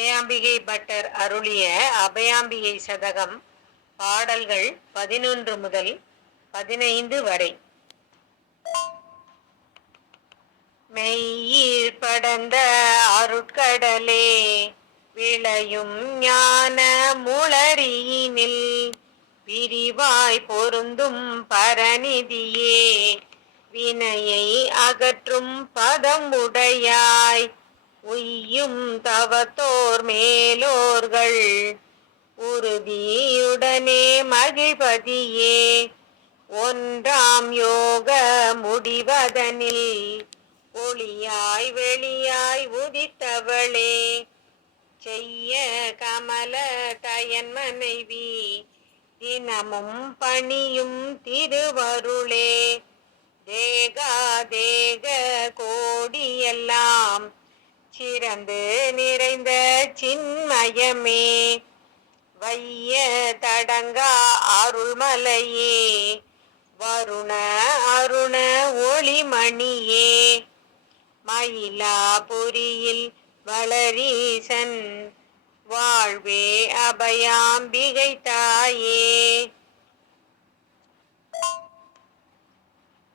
Abhayambigai butter அருளிய அபயாம்பிகை சதகம் பாடல்கள் பதினொன்று முதல் பதினைந்து வரை. மெய்யில் படந்த அருட்கடலே விளையும் ஞான முளரியினில் விரிவாய் பொருந்தும் பரநிதியே. வினையை அகற்றும் பதம் உடையாய் உய்யும் தவத்தோர் மேலோர்கள். உறுதியுடனே மகிழ்பதியே. ஒன்றாம் யோக முடிவதனில் ஒளியாய் வெளியாய் உதித்தவளே. செய்ய கமல தயன் மனைவி தினமும் பணியும் திருவருளே. தேகா தேக கோடியெல்லாம் சிறந்து நிறைந்த சின்மயமே. வைய தடங்கா அருள்மலையே. வருண அருண ஒளிமணியே. மயிலாபுரியில் வளரீசன். வாழ்வே அபயாம்பிகை தாயே.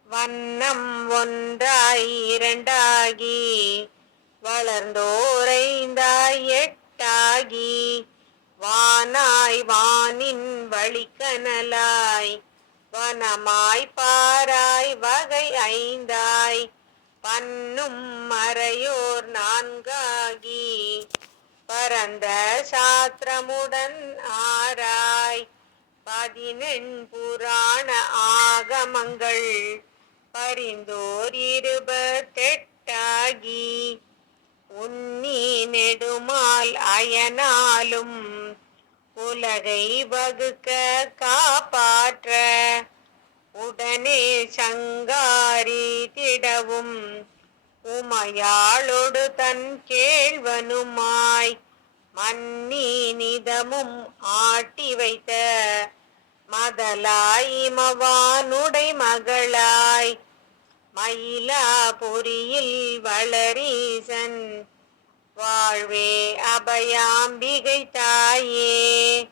வண்ணம் ஒன்றாய் இரண்டாகி வளர்ந்தோரைந்தாய் எட்டாகி வானாய் வானின் வழிக்கனலாய் வனமாய் பாராய் வகை ஐந்தாய் பன்னும் மறையோர் நான்காகி பரந்த சாத்திரமுடன் ஆராய் பதினெண் புராண ஆகமங்கள் பரிந்தோர் இருபத்தெட்டாகி உன்னி நெடுமால் அயனாலும் உலகை வகுக்க காப்பாற்ற உடனே சங்காரி திடவும் உமையாளொடு தன் கேழ்வனுமாய் மன்னி நிதமும் ஆட்டி வைத்த மதலாய் மவானுடை மகளாய் மயிலாபுரியில் வளரீசன் வாழ்வே அபயாம்பிகை தாயே.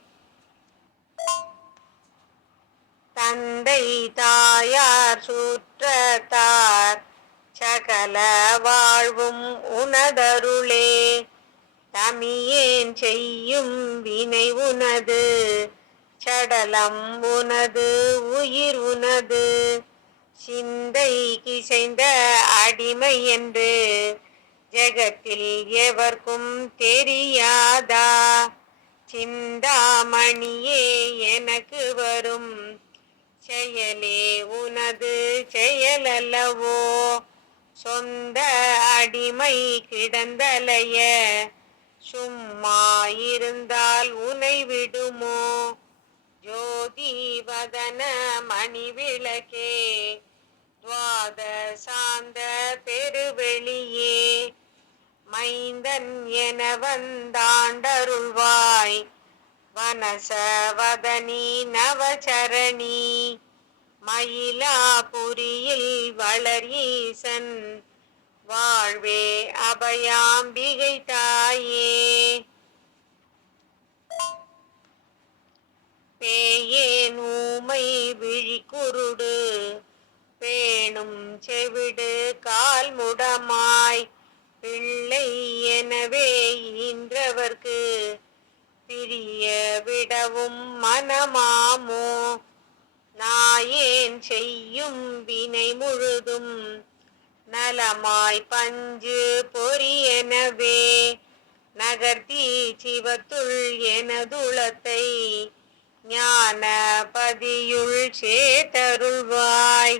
தந்தை தாயார் சுற்றத்தார் சகல வாழ்வும் உனதருளே. தமியேன் செய்யும் வினை உனது சடலம் உனது உயிர் உனது. சிந்தை கிசைந்த அடிமை என்று ஜெகத்தில் எவர்க்கும் தெரியாதா? சிந்தாமணியே எனக்கு வரும். செயலே உனது செயலல்லவோ? சொந்த அடிமை கிடந்தலைய சும்மா இருந்தால் உனை விடுமோ? ஜோதி வதன மணி விளக்கே துவாத சாந்த பெருவெளியே. மைந்தன் என வந்தாண்டருள்வாய். வனசவதனி நவச்சரணி மயிலாபுரியில் வளர் வாழ்வே அபயாம்பிகை தாயே. பேயே நூமை விழி குருடு பேணும் செவிடு கால் முடமாய். இல்லை எனவே ஈன்றவர்க்கு பிரிய விடவும் மனமாமோ? நாயேன் செய்யும் வினை முழுதும் நலமாய் பஞ்சு பொறி எனவே நகர்த்தி சிவத்துள் எனதுளத்தை ஞான பதியுள் சேத்தருள்வாய்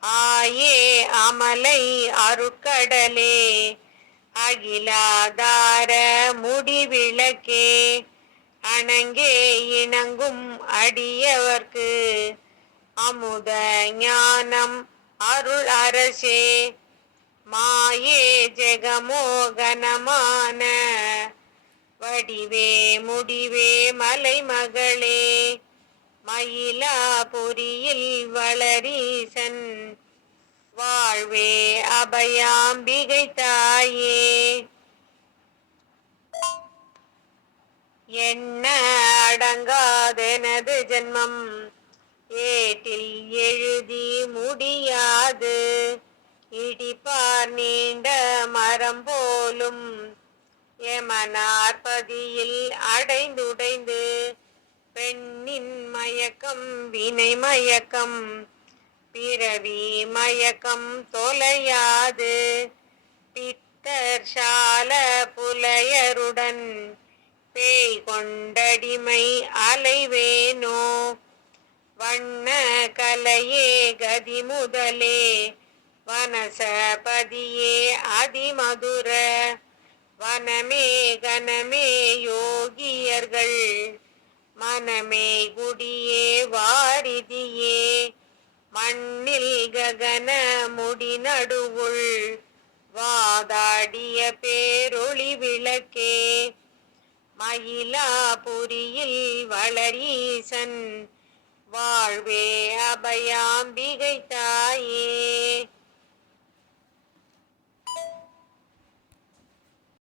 ஆயே அமலை அருட்கடலே அகிலாதார முடிவிளக்கே. அணங்கே இணங்கும் அடியவர்க்கு அமுத ஞானம் அருள் அரசே. மாயே ஜெகமோகனமான வடிவே முடிவே மலை மகளே அயிலாபுரியில் வளரீசன். வாழ்வே அபயாம்பிகை தாயே. என்ன அடங்காதெனது ஜென்மம்? ஏட்டில் எழுதி முடியாது. இடிப்பார் நீண்ட மரம் போலும். எமனார்பதியில் அடைந்துடைந்து பெண்ணின் மயக்கம் வினை மயக்கம். பிறவி மயக்கம் தொலையாது. பித்தர் சால புலையருடன் பேய் கொண்டடிமை அலைவேனோ? வண்ண கலையே கதி முதலே வனசபதியே அதிமதுர. வனமே கனமே யோகியர்கள். மனமே குடியே வாரிதியே. மண்ணில் ககன முடி நடுவுள். வாதாடிய பேரொளி விளக்கே. மயிலாபுரியில் வளரீசன். வாழ்வே அபயாம்பிகை தாயே.